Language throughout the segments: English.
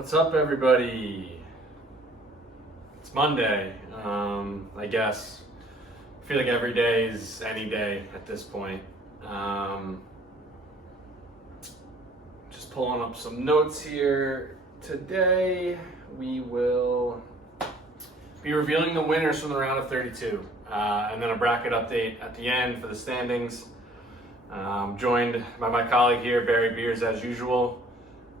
What's up, everybody? It's Monday. I guess. I feel like every day is any day at this point. Just pulling up some notes here. Today, we will be revealing the winners from the round of 32, and then a bracket update at the end for the standings. Joined by my colleague here, Barry Beers, as usual.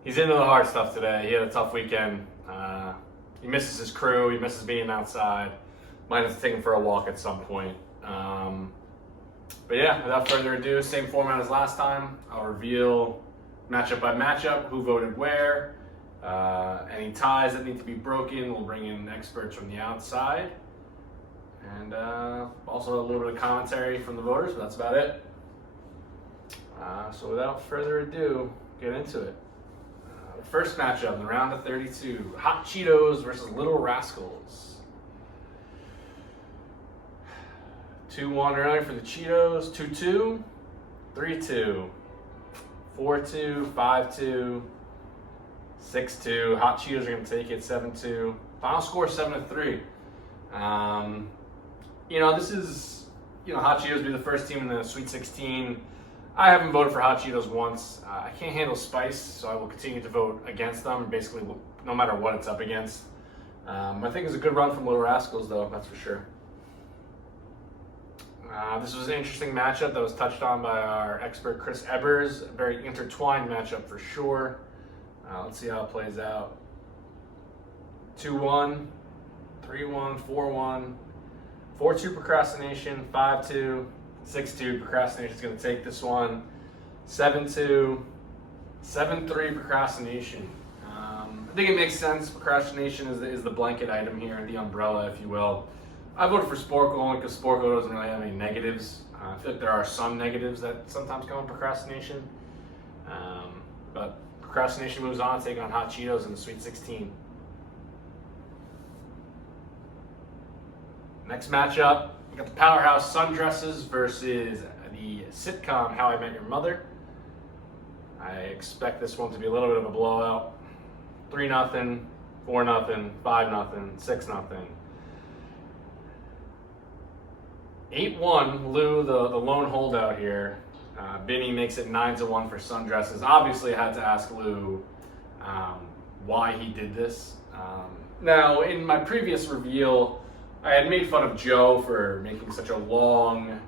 He's into the hard stuff today. He had a tough weekend. He misses his crew. He misses being outside. Might have to take him for a walk at some point. But yeah, without further ado, same format as last time. I'll reveal matchup by matchup, who voted where. Any ties that need to be broken, we'll bring in experts from the outside. And also a little bit of commentary from the voters, but that's about it. So without further ado, get into it. First matchup in the round of 32, Hot Cheetos versus Little Rascals. 2-1 early for the Cheetos, 2-2, 3-2, 4-2, 5-2, 6-2. Hot Cheetos are going to take it, 7-2. Final score 7-3. This is, Hot Cheetos will be the first team in the Sweet 16. I haven't voted for Hot Cheetos once. I can't handle spice, so I will continue to vote against them, basically no matter what it's up against. I think it's a good run from Little Rascals, though, that's for sure. This was an interesting matchup that was touched on by our expert, Chris Ebers. A very intertwined matchup for sure. Let's see how it plays out. 2-1, 3-1, 4-1, 4-2 procrastination, 5-2. 6-2, procrastination is going to take this one. 7-2, 7-3 procrastination. I think it makes sense. Procrastination is the blanket item here, the umbrella, if you will. I voted for Sporkle only because Sporkle doesn't really have any negatives. I feel like there are some negatives that sometimes come with procrastination. But procrastination moves on, taking on Hot Cheetos in the Sweet 16. Next matchup. We got the powerhouse Sundresses versus the sitcom How I Met Your Mother. I expect this one to be a little bit of a blowout. 3-0, 4-0, 5-0, 6-0. 8-1, Lou, the lone holdout here. Vinny makes it 9-1 for Sundresses. Obviously, I had to ask Lou why he did this. Now, in my previous reveal, I had made fun of Joe for making such a long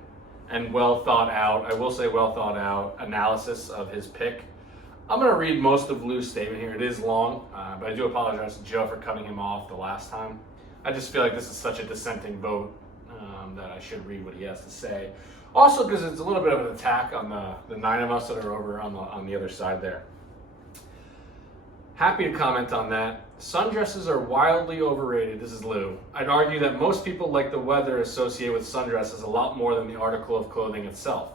and well thought out analysis of his pick. I'm going to read most of Lou's statement here. It is long, but I do apologize to Joe for cutting him off the last time. I just feel like this is such a dissenting vote that I should read what he has to say. Also, because it's a little bit of an attack on the 9 of us that are over on the other side there. Happy to comment on that. Sundresses are wildly overrated. This is Lou. I'd argue that most people like the weather associated with sundresses a lot more than the article of clothing itself.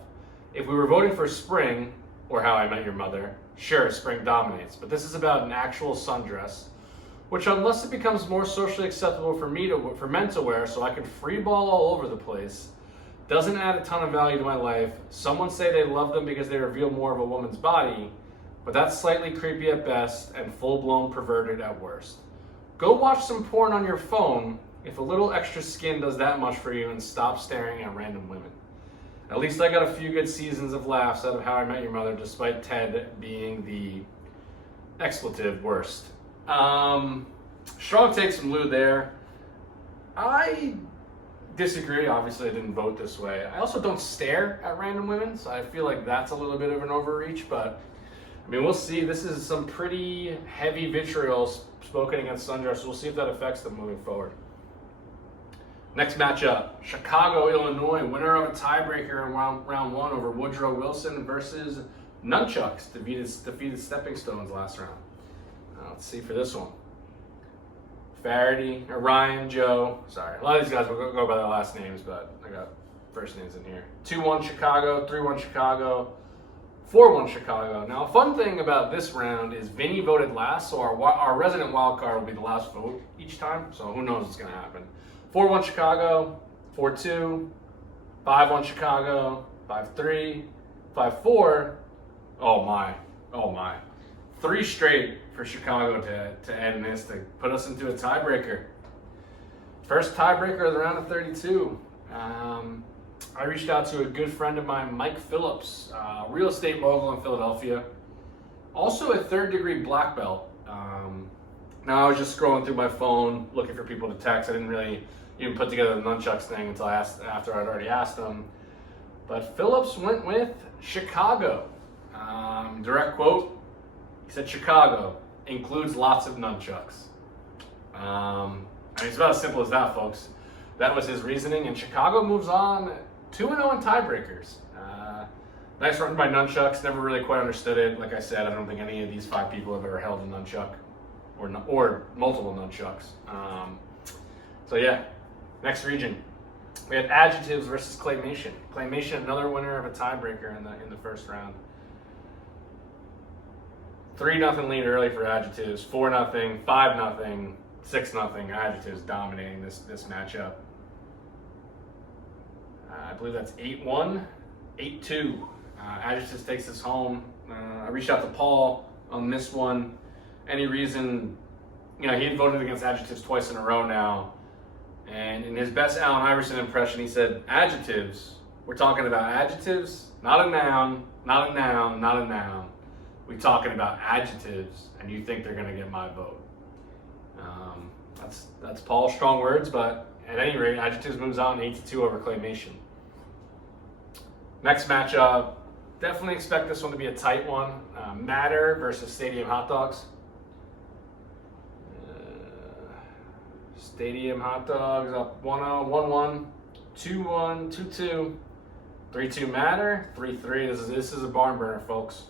If we were voting for spring, or How I Met Your Mother, sure, spring dominates, but this is about an actual sundress, which unless it becomes more socially acceptable for men to wear so I can free ball all over the place, doesn't add a ton of value to my life. Someone say they love them because they reveal more of a woman's body, but that's slightly creepy at best and full-blown perverted at worst. Go watch some porn on your phone if a little extra skin does that much for you, and stop staring at random women. At least I got a few good seasons of laughs out of How I Met Your Mother, despite Ted being the expletive worst. Strong takes from Lou there. I disagree. Obviously, I didn't vote this way. I also don't stare at random women, so I feel like that's a little bit of an overreach, but we'll see. This is some pretty heavy vitriol spoken against Sundress. We'll see if that affects them moving forward. Next matchup, Chicago, Illinois, winner of a tiebreaker in round 1 over Woodrow Wilson versus Nunchucks, defeated Stepping Stones last round. Let's see for this one. Ryan, Joe, sorry. A lot of these guys will go by their last names, but I got first names in here. 2-1 Chicago, 3-1 Chicago, 4-1 Chicago. Now, a fun thing about this round is Vinny voted last, so our resident wild card will be the last vote each time, so who knows what's going to happen. 4-1 Chicago, 4-2, 5-1 Chicago, 5-3, 5-4, oh my, 3 straight for Chicago to end this, to put us into a tiebreaker. First tiebreaker of the round of 32. I reached out to a good friend of mine, Mike Phillips, real estate mogul in Philadelphia, also a 3rd degree black belt. Now I was just scrolling through my phone looking for people to text. I didn't really even put together the nunchucks thing until after I'd already asked them. But Phillips went with Chicago. Direct quote, he said Chicago includes lots of nunchucks. It's about as simple as that, folks. That was his reasoning, and Chicago moves on 2-0 in tiebreakers. Nice run by nunchucks. Never really quite understood it. Like I said, I don't think any of these 5 people have ever held a nunchuck or multiple nunchucks. So yeah, next region. We had adjectives versus claymation. Claymation, another winner of a tiebreaker in the first round. 3-0 lead early for adjectives. 4-0, 5-0, 6-0. Adjectives dominating this matchup. I believe that's 8-1, 8-2. Adjectives takes this home. I reached out to Paul on this one. Any reason, he had voted against adjectives twice in a row now. And in his best Allen Iverson impression, he said, adjectives, we're talking about adjectives, not a noun, not a noun, not a noun. We're talking about adjectives, and you think they're going to get my vote. That's Paul's strong words, but at any rate, adjectives moves on 8-2 over claymation. Next matchup, definitely expect this one to be a tight one. Matter versus Stadium Hot Dogs. Stadium Hot Dogs up 1-0, 1-1, 2-1, 2-2, 3-2 Matter, 3-3. This is a barn burner, folks.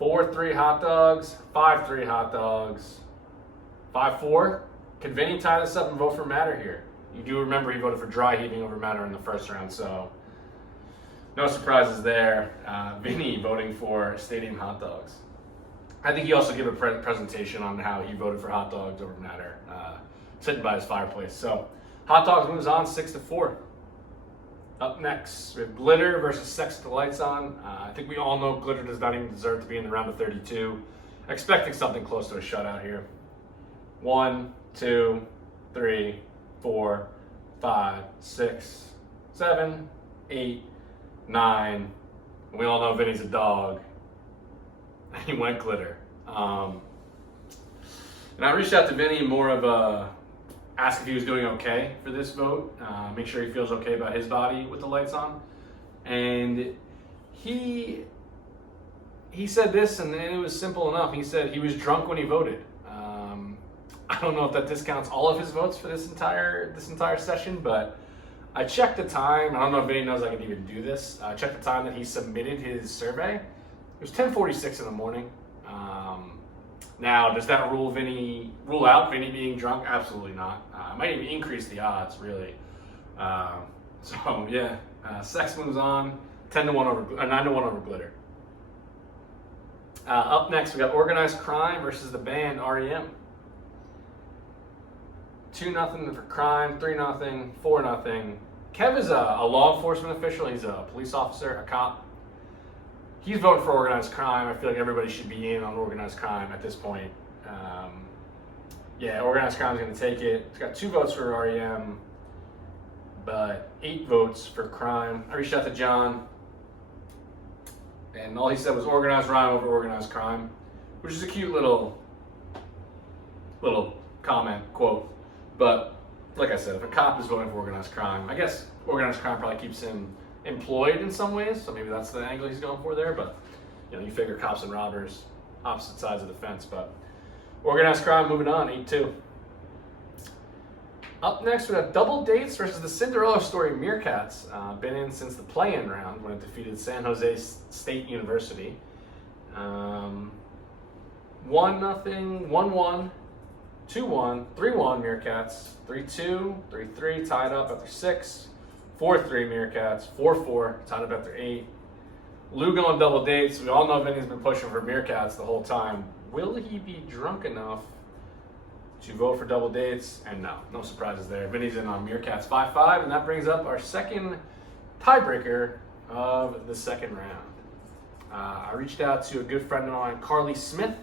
4-3 Hot Dogs, 5-3 Hot Dogs, 5-4. Can Vinny tie this up and vote for Matter here? You do remember he voted for dry heaving over Matter in the first round, so no surprises there. Vinny voting for Stadium Hot Dogs. I think he also gave a presentation on how he voted for Hot Dogs over Matter, sitting by his fireplace. So Hot Dogs moves on 6-4. Up next, we have Glitter versus Sex with the Lights On. I think we all know Glitter does not even deserve to be in the round of 32. Expecting something close to a shutout here. 1, 2, 3, 4, 5, 6, 7, 8, 9. We all know Vinny's a dog. He went Glitter. And I reached out to Vinny more of a ask if he was doing okay for this vote. Make sure he feels okay about his body with the lights on. And he said this, and it was simple enough. He said he was drunk when he voted. I don't know if that discounts all of his votes for this entire session, but I checked the time. I don't know if Vinny knows I can even do this. I checked the time that he submitted his survey. It was 10:46 in the morning. Now, does that rule out Vinny being drunk? Absolutely not. Might even increase the odds, really. So yeah, Sex moves on, 9-1 over Glitter. Up next, we got Organized Crime versus the band REM. 2-0 for Crime, 3-0, 4-0. Kev is a law enforcement official. He's a police officer, a cop. He's voting for Organized Crime. I feel like everybody should be in on Organized Crime at this point. Organized Crime is going to take it. It's got 2 votes for REM, but 8 votes for Crime. I reached out to John, and all he said was Organized Rhyme over Organized Crime, which is a cute little comment, quote. But like I said, if a cop is voting for Organized Crime, I guess Organized Crime probably keeps him employed in some ways, so maybe that's the angle he's going for there. But you figure cops and robbers, opposite sides of the fence. But Organized Crime moving on, 8-2. Up next, we have Double Dates versus the Cinderella Story Meerkats. Been in since the play-in round when it defeated San Jose State University. 1-0, 1-1, 2-1, 3-1 Meerkats, 3-2, 3-3, tied up after 6. 4-3 Meerkats, 4-4, tied up after 8. Lou going Double Dates. We all know Vinny's been pushing for Meerkats the whole time. Will he be drunk enough to vote for Double Dates? And no surprises there. Vinny's in on Meerkats 5-5, and that brings up our second tiebreaker of the second round. I reached out to a good friend of mine, Carly Smith.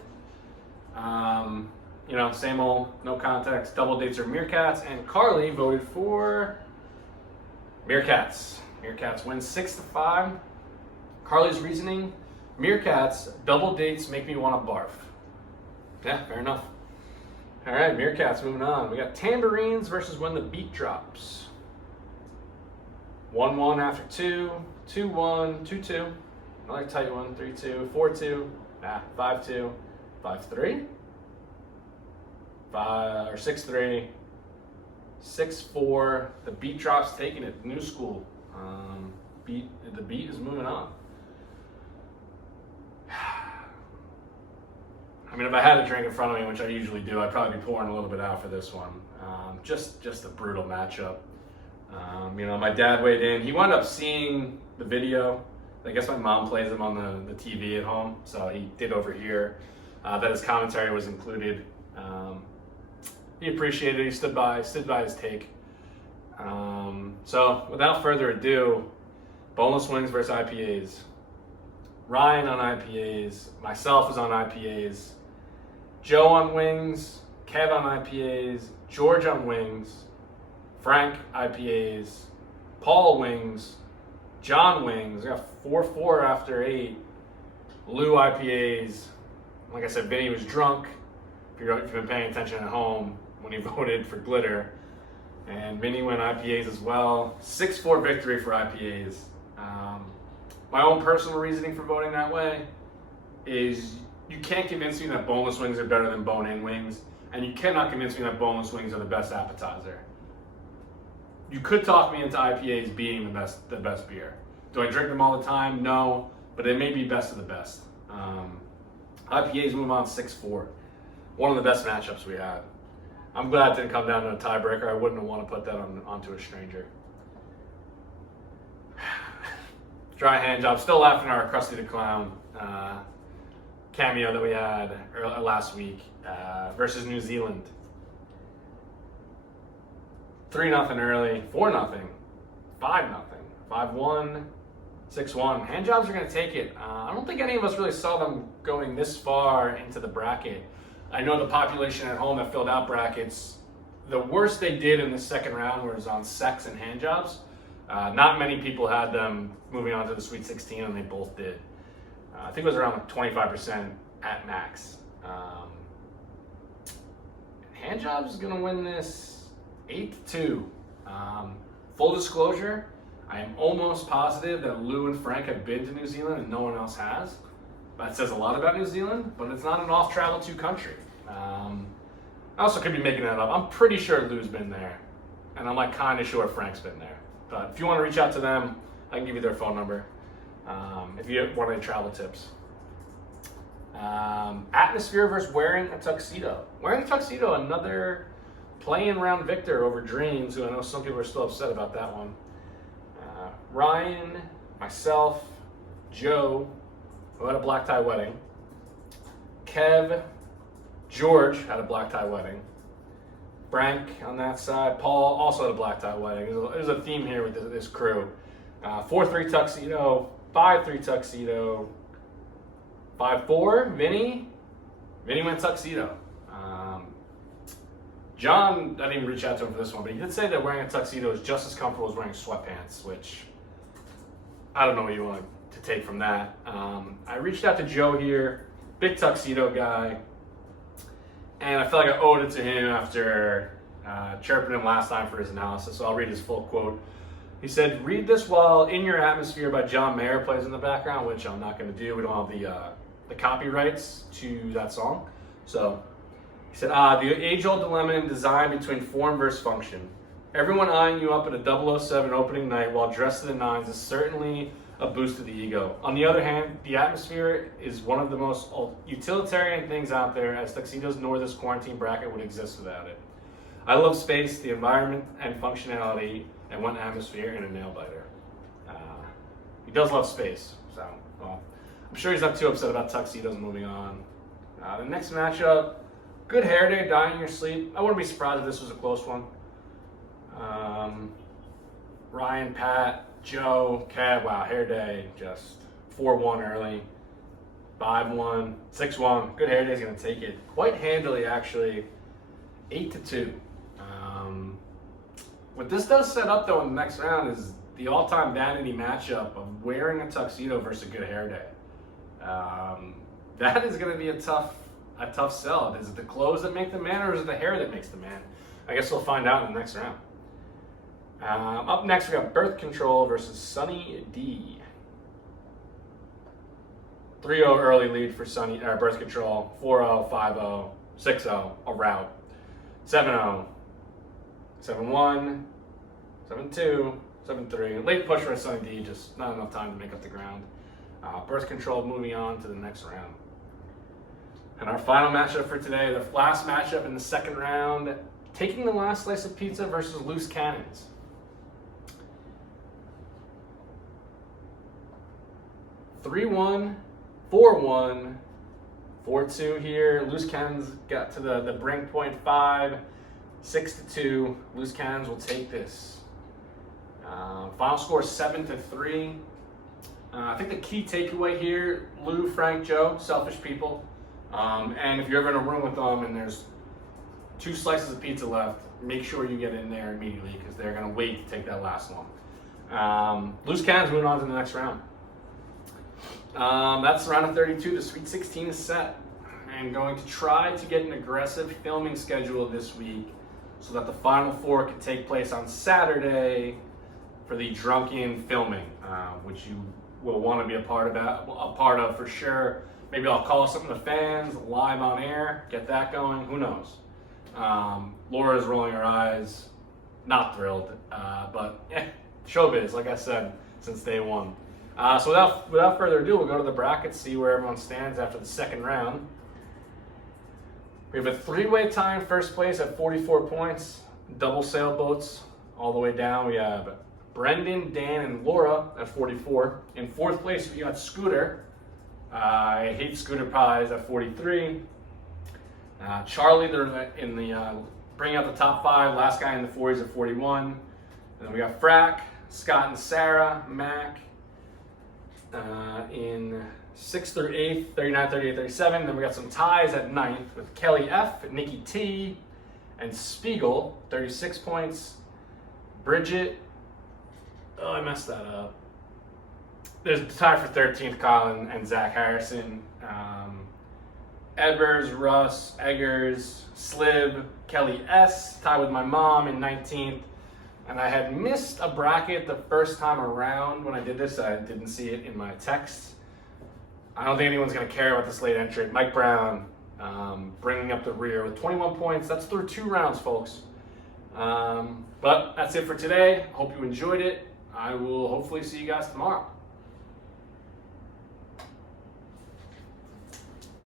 Same old, no context, double dates or Meerkats, and Carly voted for Meerkats. Meerkats win 6-5. Carly's reasoning: Meerkats, double dates make me want to barf. Yeah, fair enough. All right, Meerkats, moving on. We got Tambourines versus When the Beat Drops. 1-1 after 2, 2-1, 2-2. Another tight one, 3-2, 4-2, 5-2, 5-3, 6-3, 6-4. The Beat Drops taking it. New school. The beat is moving on. I mean, if I had a drink in front of me, which I usually do, I'd probably be pouring a little bit out for this one. Just a brutal matchup. My dad weighed in. He wound up seeing the video. I guess my mom plays him on the TV at home, so he did over here. That his commentary was included. He appreciated it. He stood by his take. So without further ado, boneless wings versus IPAs. Ryan on IPAs. Myself is on IPAs. Joe on wings. Kev on IPAs. George on wings. Frank IPAs. Paul wings. John wings. I got 4-4 after 8. Lou IPAs. Like I said, Vinny was drunk. If you've been paying attention at home when he voted for Glitter. And Vinny went IPAs as well. 6-4 victory for IPAs. My own personal reasoning for voting that way is you can't convince me that boneless wings are better than bone-in wings, and you cannot convince me that boneless wings are the best appetizer. You could talk me into IPAs being the best beer. Do I drink them all the time? No, but they may be best of the best. IPAs move on 6-4. One of the best matchups we had. I'm glad it didn't come down to a tiebreaker. I wouldn't want to put that onto a stranger. Dry hand job. Still laughing at our Krusty the Clown cameo that we had last week versus New Zealand. 3-0 early, 4-0, 5-0, 5-1, 6-1. Hand jobs are going to take it. I don't think any of us really saw them going this far into the bracket. I know the population at home that filled out brackets, the worst they did in the second round was on sex and hand jobs. Not many people had them moving on to the Sweet 16, and they both did. I think it was around 25% at max. Hand jobs is going to win this 8-2. Full disclosure, I am almost positive that Lou and Frank have been to New Zealand and no one else has. That says a lot about New Zealand, but it's not an off-travel to country. I also could be making that up. I'm pretty sure Lou's been there, and I'm kind of sure Frank's been there. But if you want to reach out to them, I can give you their phone number if you want any travel tips. Atmosphere versus wearing a tuxedo. Wearing a tuxedo, another playing round victor over Dreams, who I know some people are still upset about that one. Ryan, myself, Joe, who had a black tie wedding. Kev, George had a black tie wedding. Frank on that side. Paul also had a black tie wedding. There's a theme here with this crew. 4-3 tuxedo, 5-3 tuxedo, 5-4 Vinny. Vinny went tuxedo. John, I didn't even reach out to him for this one, but he did say that wearing a tuxedo is just as comfortable as wearing sweatpants, which I don't know what you want to take from that. I reached out to Joe here, big tuxedo guy, and I felt like I owed it to him after chirping him last time for his analysis, so I'll read his full quote. He said, "Read this while In Your Atmosphere by John Mayer plays in the background," which I'm not going to do. We don't have the copyrights to that song. So he said, the age-old dilemma in design between form versus function. Everyone eyeing you up at a 007 opening night while dressed to the nines is certainly a boost to the ego. On the other hand, the atmosphere is one of the most utilitarian things out there, as tuxedos nor this quarantine bracket would exist without it. I love space, the environment, and functionality, and one atmosphere and a nail-biter. He does love space, so well, I'm sure he's not too upset about tuxedos moving on. The next matchup, good hair day, die in your sleep. I wouldn't be surprised if this was a close one. Ryan, Pat, Joe, Kev, wow, hair day, just 4-1 early. 5-1, 6-1. Good Hair Day is going to take it quite handily, actually. 8-2. What this does set up, though, in the next round is the all-time vanity matchup of wearing a tuxedo versus a Good Hair Day. That is going to be a tough sell. Is it the clothes that make the man, or is it the hair that makes the man? I guess we'll find out in the next round. Up next, we got Birth Control versus Sunny D. 3-0 early lead for Birth Control. 4-0, 5-0, 6-0, a rout. 7-0, 7-1, 7-2, 7-3. Late push for Sunny D, just not enough time to make up the ground. Birth Control moving on to the next round. And our final matchup for today, the last matchup in the second round, Taking the Last Slice of Pizza versus Loose Cannons. 3-1, 4-1, 4-2 here. Loose Cannons got to the brink point 5, 6-2. Loose Cannons will take this. Final score 7-3. I think the key takeaway here, Lou, Frank, Joe, selfish people. And if you're ever in a room with them and there's 2 slices of pizza left, make sure you get in there immediately because they're going to wait to take that last one. Loose Cannons moving on to the next round. That's round of 32. The Sweet 16 is set. I'm going to try to get an aggressive filming schedule this week so that the Final Four can take place on Saturday for the drunken filming, which you will want to be a part of for sure. Maybe I'll call some of the fans live on air, get that going. Who knows? Laura's rolling her eyes, not thrilled, but showbiz, like I said, since day one. So without further ado, we'll go to the brackets, see where everyone stands after the second round. We have a 3-way tie in first place at 44 points, double sailboats all the way down. We have Brendan, Dan, and Laura at 44. In fourth place, we got Scooter. I hate Scooter Pies at 43. Charlie, they're in the bringing out the top 5. Last guy in the 40s at 41. And then we got Frack, Scott and Sarah, Mac in 6th through 8th, 39, 38, 37. Then we got some ties at 9th with Kelly F, Nikki T, and Spiegel, 36 points. Bridget, oh, I messed that up. There's a tie for 13th, Colin and Zach Harrison. Ebers, Russ, Eggers, Slib, Kelly S, tied with my mom in 19th. And I had missed a bracket the first time around when I did this. I didn't see it in my text. I don't think anyone's going to care about this late entry. Mike Brown bringing up the rear with 21 points. That's through 2 rounds, folks. But that's it for today. Hope you enjoyed it. I will hopefully see you guys tomorrow.